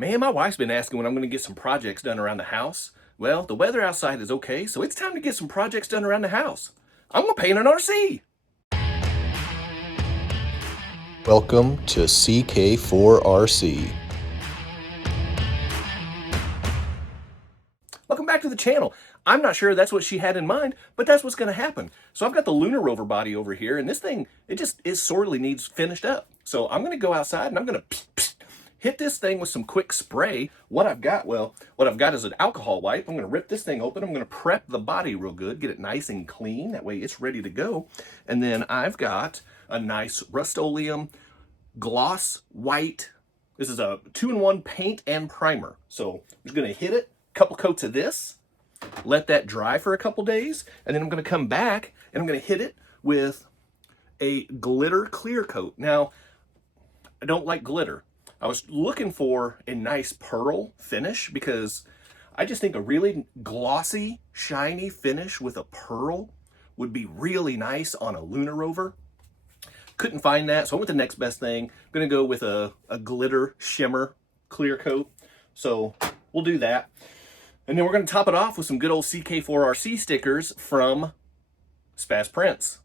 Man, my wife's been asking when I'm going to get some projects done around the house. Well, the weather outside is okay, so it's time to get some projects done around the house. I'm going to paint an RC. Welcome to CK4RC. Welcome back to the channel. I'm not sure that's what she had in mind, but that's what's going to happen. So I've got the Lunar Rover body over here, and this thing, it sorely needs finished up. So I'm going to go outside and I'm going to hit this thing with some quick spray. What I've got is an alcohol wipe. I'm going to rip this thing open. I'm going to prep the body real good, get it nice and clean. That way it's ready to go. And then I've got a nice Rust-Oleum gloss white. This is a 2-in-1 paint and primer. So I'm just going to hit it, a couple coats of this, let that dry for a couple days, and then I'm going to come back and I'm going to hit it with a glitter clear coat. Now, I don't like glitter. I was looking for a nice pearl finish because I just think a really glossy, shiny finish with a pearl would be really nice on a Lunar Rover. Couldn't find that, so I went to the next best thing. I'm going to go with a glitter shimmer clear coat. So we'll do that. And then we're going to top it off with some good old CK4RC stickers from Spaz Prints.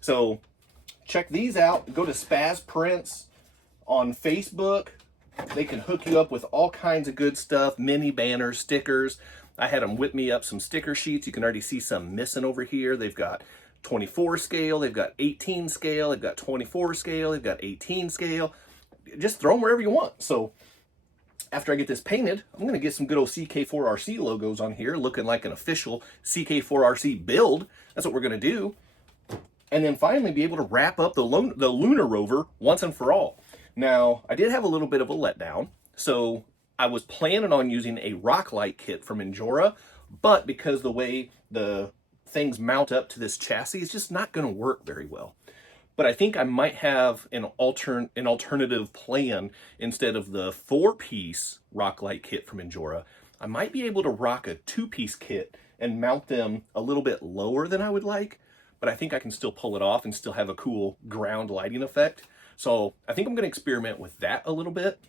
So check these out. Go to Spaz Prints on Facebook. They can hook you up with all kinds of good stuff, mini banners, stickers. I had them whip me up some sticker sheets. You can already see some missing over here. They've got 24 scale, they've got 18 scale, they've got 24 scale, they've got 18 scale. Just throw them wherever you want. So after I get this painted, I'm going to get some good old CK4RC logos on here, looking like an official CK4RC build. That's what we're going to do. And then finally be able to wrap up the Lunar Rover once and for all. Now, I did have a little bit of a letdown, so I was planning on using a rock light kit from Injora, but because the way the things mount up to this chassis, it's just not going to work very well. But I think I might have an alternative plan. Instead of the 4-piece rock light kit from Injora, I might be able to rock a 2-piece kit and mount them a little bit lower than I would like, but I think I can still pull it off and still have a cool ground lighting effect. So I think I'm going to experiment with that a little bit.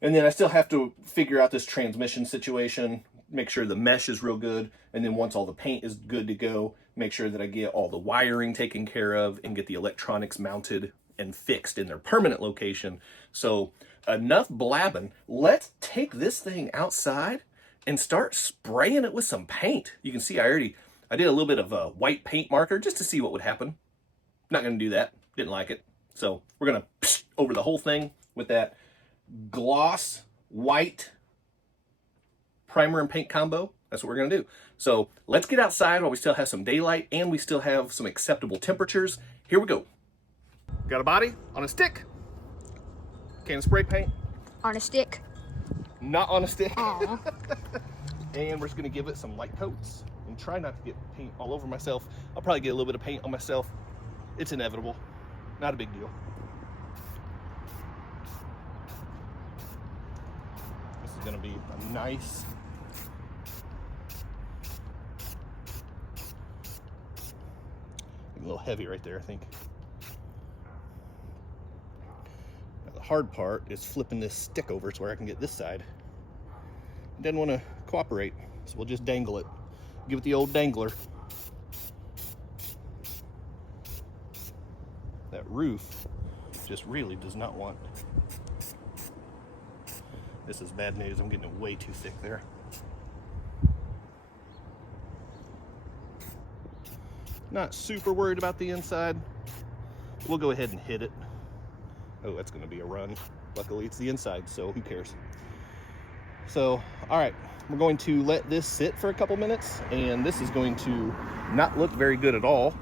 And then I still have to figure out this transmission situation, make sure the mesh is real good. And then once all the paint is good to go, make sure that I get all the wiring taken care of and get the electronics mounted and fixed in their permanent location. So enough blabbing. Let's take this thing outside and start spraying it with some paint. You can see I did a little bit of a white paint marker just to see what would happen. Not going to do that. Didn't like it. So we're going to over the whole thing with that gloss white primer and paint combo. That's what we're going to do. So let's get outside while we still have some daylight and we still have some acceptable temperatures. Here we go. Got a body on a stick. Can of spray paint. On a stick. Not on a stick. Aww. And we're just going to give it some light coats and try not to get paint all over myself. I'll probably get a little bit of paint on myself. It's inevitable. Not a big deal. This is going to be a nice, a little heavy right there, I think. Now the hard part is flipping this stick over to where I can get this side. Didn't want to cooperate, so we'll just dangle it. Give it the old dangler. That roof just really does not want. This is bad news. I'm getting it way too thick there. Not super worried about the inside. We'll go ahead and hit it. Oh, that's going to be a run. Luckily, it's the inside, so who cares? So, all right, we're going to let this sit for a couple minutes, and this is going to not look very good at all.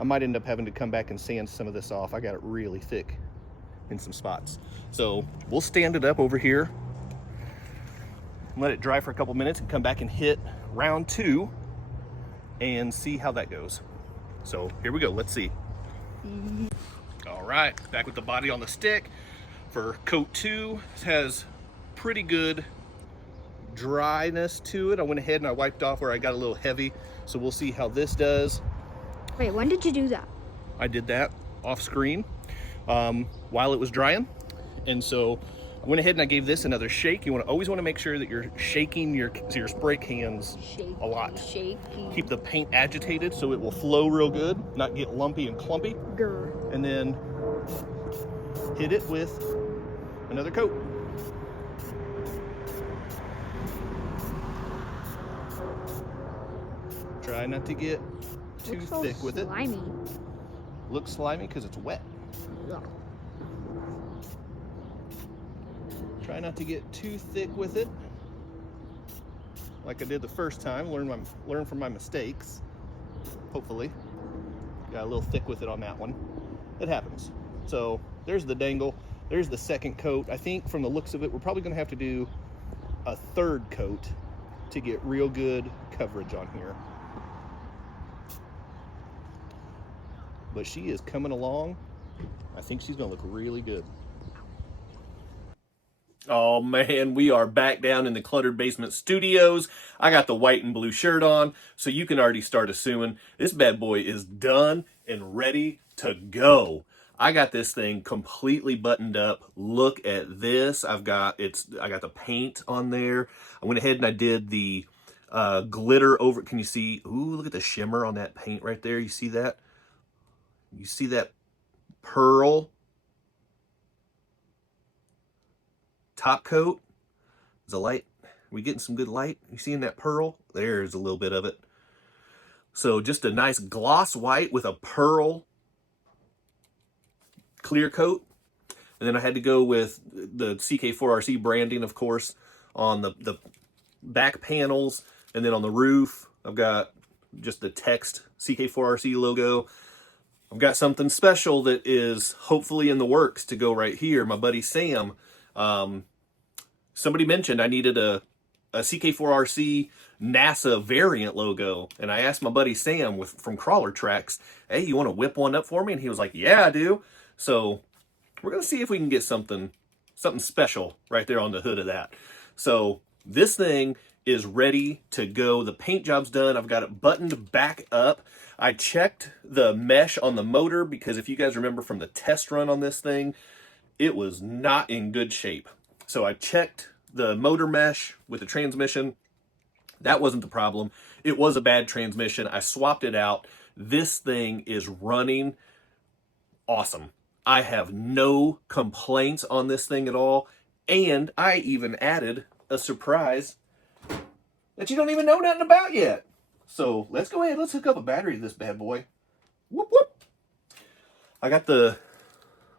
I might end up having to come back and sand some of this off. I got it really thick in some spots. So we'll stand it up over here, let it dry for a couple minutes and come back and hit round 2 and see how that goes. So here we go, let's see. All right, back with the body on the stick for coat 2. This has pretty good dryness to it. I went ahead and I wiped off where I got a little heavy. So we'll see how this does. Wait, when did you do that? I did that off screen while it was drying. And so I went ahead and I gave this another shake. You always want to make sure that you're shaking your spray cans a lot. Keep the paint agitated so it will flow real good, not get lumpy and clumpy. And then hit it with another coat. Try not to get too thick with it. Looks slimy because it's wet. Try not to get too thick with it, like I did the first time. Learn from my mistakes. Hopefully, got a little thick with it on that one. It happens. So there's the dangle. There's the second coat. I think from the looks of it, we're probably going to have to do a third coat to get real good coverage on here. But she is coming along. I think she's going to look really good. Oh man, we are back down in the Cluttered Basement Studios. I got the white and blue shirt on, so you can already start assuming this bad boy is done and ready to go. I got this thing completely buttoned up. Look at this. I got the paint on there. I went ahead and I did the glitter over. Can you see? Ooh, look at the shimmer on that paint right there. You see that? You see that pearl top coat? Is the light? Are we getting some good light? You seeing that pearl? There's a little bit of it. So just a nice gloss white with a pearl clear coat. And then I had to go with the CK4RC branding, of course, on the back panels. And then on the roof, I've got just the text CK4RC logo. I've got something special that is hopefully in the works to go right here. My buddy Sam, somebody mentioned I needed a CK4RC NASA variant logo, and I asked my buddy Sam from Crawler Tracks, hey, you want to whip one up for me? And he was like, yeah, I do. So we're going to see if we can get something special right there on the hood of that. So this thing is ready to go. The paint job's done. I've got it buttoned back up. I checked the mesh on the motor because if you guys remember from the test run on this thing, it was not in good shape. So I checked the motor mesh with the transmission. That wasn't the problem. It was a bad transmission. I swapped it out. This thing is running awesome. I have no complaints on this thing at all. And I even added a surprise that you don't even know nothing about yet. So let's go ahead. Let's hook up a battery to this bad boy. Whoop, whoop. I got the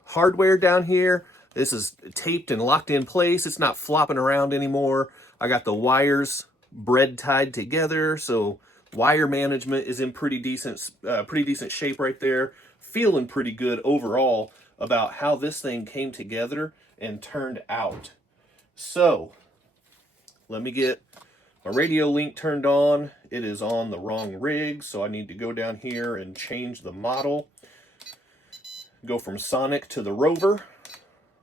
hardware down here. This is taped and locked in place. It's not flopping around anymore. I got the wires bread tied together, so wire management is in pretty decent shape right there. Feeling pretty good overall about how this thing came together and turned out. So let me get my radio link turned on. It is on the wrong rig, so I need to go down here and change the model. Go from Sonic to the Rover.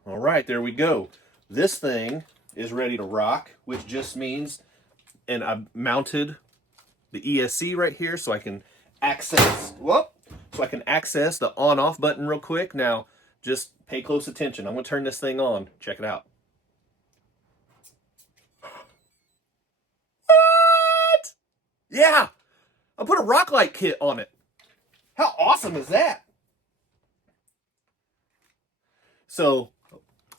All right, there we go. This thing is ready to rock, which just means, and I've mounted the ESC right here so I can access, the on-off button real quick. Now, just pay close attention. I'm gonna turn this thing on. Check it out. What? Yeah, I put a rock light kit on it. How awesome is that? So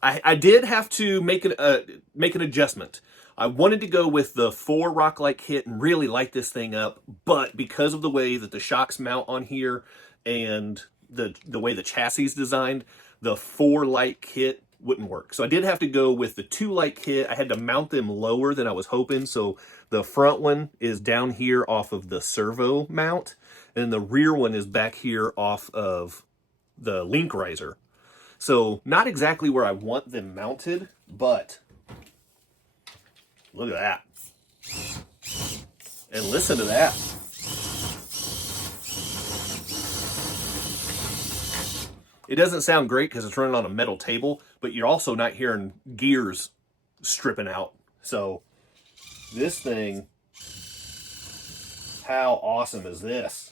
I did have to make an adjustment. I wanted to go with the 4 rock light kit and really light this thing up, but because of the way that the shocks mount on here and the way the chassis is designed, the 4 light kit wouldn't work. So I did have to go with the 2 light kit. I had to mount them lower than I was hoping. So the front one is down here off of the servo mount, and the rear one is back here off of the link riser. So not exactly where I want them mounted, but look at that. And listen to that. It doesn't sound great because it's running on a metal table, but you're also not hearing gears stripping out. So this thing, how awesome is this?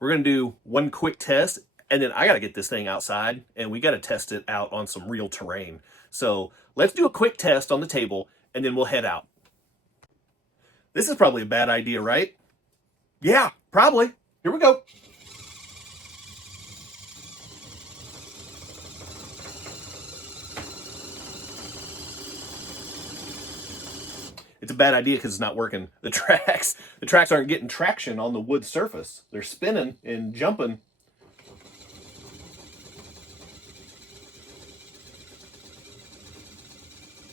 We're going to do one quick test. And then I got to get this thing outside, and we got to test it out on some real terrain. So let's do a quick test on the table, and then we'll head out. This is probably a bad idea, right? Yeah, probably. Here we go. It's a bad idea because it's not working. The tracks aren't getting traction on the wood surface. They're spinning and jumping.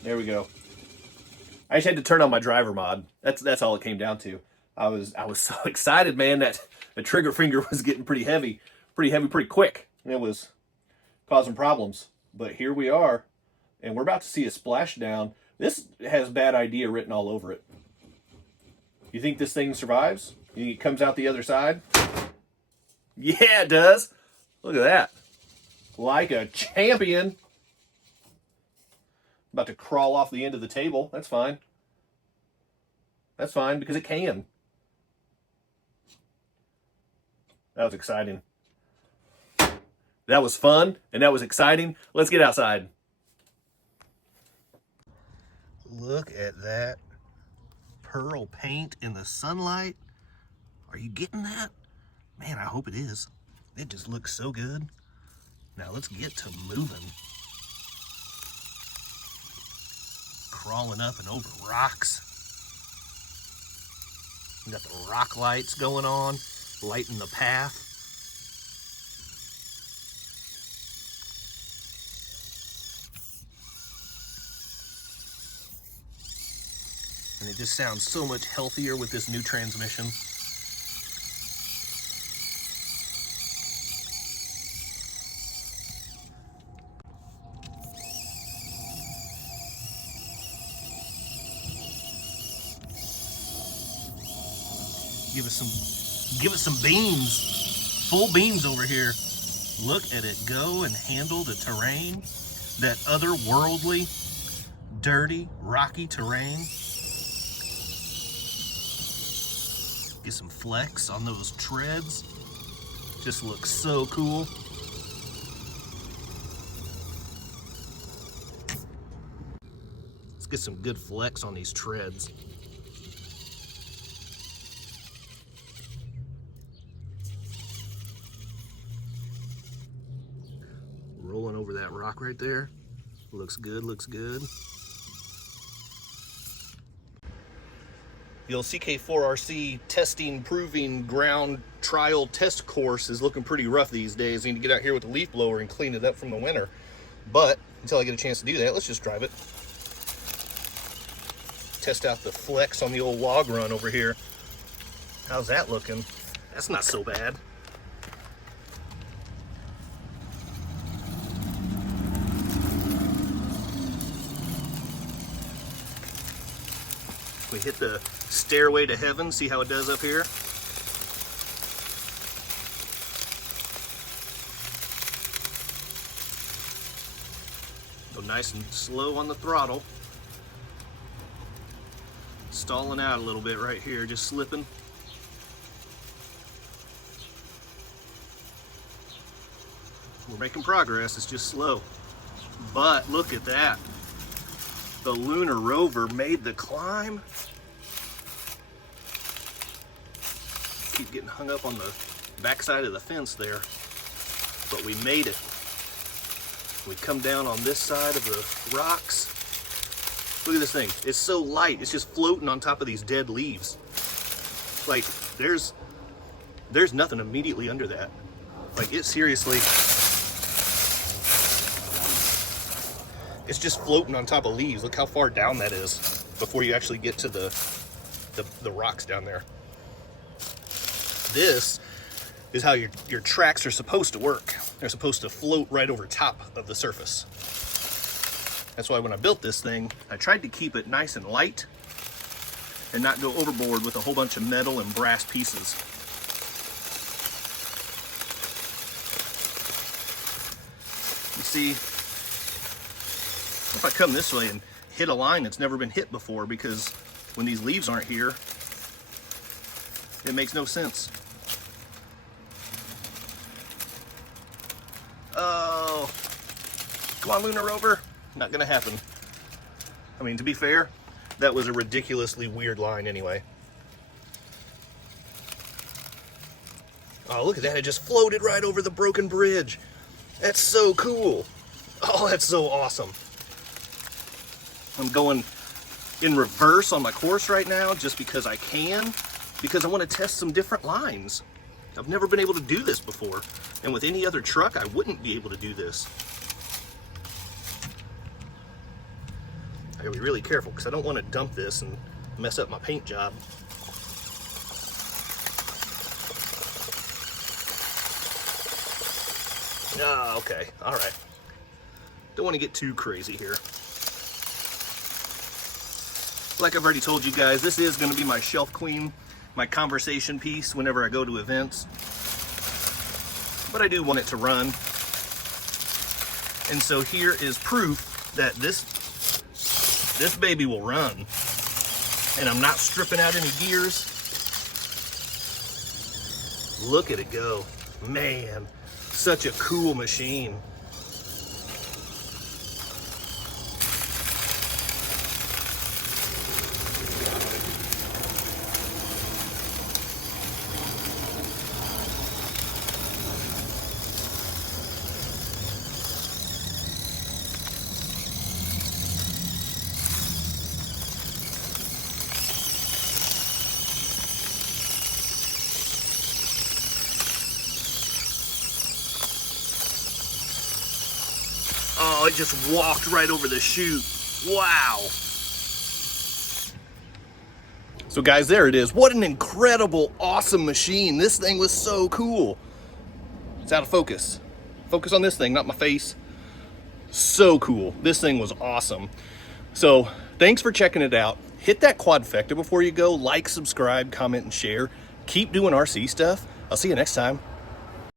There we go. I just had to turn on my driver mod. That's all it came down to. I was so excited, man, that the trigger finger was getting pretty heavy, pretty quick. And it was causing problems. But here we are, and we're about to see a splashdown. This has bad idea written all over it. You think this thing survives? You think it comes out the other side? Yeah, it does. Look at that. Like a champion. About to crawl off the end of the table. That's fine. That's fine because it can. That was exciting. That was fun and that was exciting. Let's get outside. Look at that pearl paint in the sunlight. Are you getting that? Man, I hope it is. It just looks so good. Now let's get to moving. Crawling up and over rocks. We got the rock lights going on, lighting the path. And it just sounds so much healthier with this new transmission. Give it some beans. Full beans over here. Look at it go and handle the terrain. That otherworldly, dirty, rocky terrain. Get some flex on those treads. Just looks so cool. Let's get some good flex on these treads. Rolling over that rock right there. Looks good, looks good. The old CK4RC testing, proving ground trial test course is looking pretty rough these days. I need to get out here with the leaf blower and clean it up from the winter. But until I get a chance to do that, let's just drive it. Test out the flex on the old log run over here. How's that looking? That's not so bad. We hit the stairway to heaven, see how it does up here. Go nice and slow on the throttle. Stalling out a little bit right here, just slipping. We're making progress, it's just slow. But look at that. The Lunar Rover made the climb. Keep getting hung up on the backside of the fence there, but we made it. We come down on this side of the rocks. Look at this thing. It's so light. It's just floating on top of these dead leaves. Like there's nothing immediately under that. Like it seriously. It's just floating on top of leaves. Look how far down that is before you actually get to the rocks down there. This is how your tracks are supposed to work. They're supposed to float right over top of the surface. That's why when I built this thing, I tried to keep it nice and light and not go overboard with a whole bunch of metal and brass pieces. You see, if I come this way and hit a line that's never been hit before, because when these leaves aren't here, it makes no sense. Come on, Lunar Rover. Not gonna happen. I mean, to be fair, that was a ridiculously weird line anyway. Oh, look at that. It just floated right over the broken bridge. That's so cool. Oh, that's so awesome. I'm going in reverse on my course right now just because I can, because I want to test some different lines. I've never been able to do this before, and with any other truck, I wouldn't be able to do this. I gotta be really careful because I don't want to dump this and mess up my paint job. Ah, okay, all right. Don't want to get too crazy here. Like I've already told you guys, this is going to be my shelf queen, my conversation piece whenever I go to events. But I do want it to run. And so here is proof that this baby will run. And I'm not stripping out any gears. Look at it go. Man, such a cool machine. Oh, it just walked right over the chute. Wow. So guys, there it is. What an incredible, awesome machine. This thing was so cool. It's out of focus. Focus on this thing, not my face. So cool. This thing was awesome. So thanks for checking it out. Hit that quadfecta before you go. Like, subscribe, comment, and share. Keep doing RC stuff. I'll see you next time.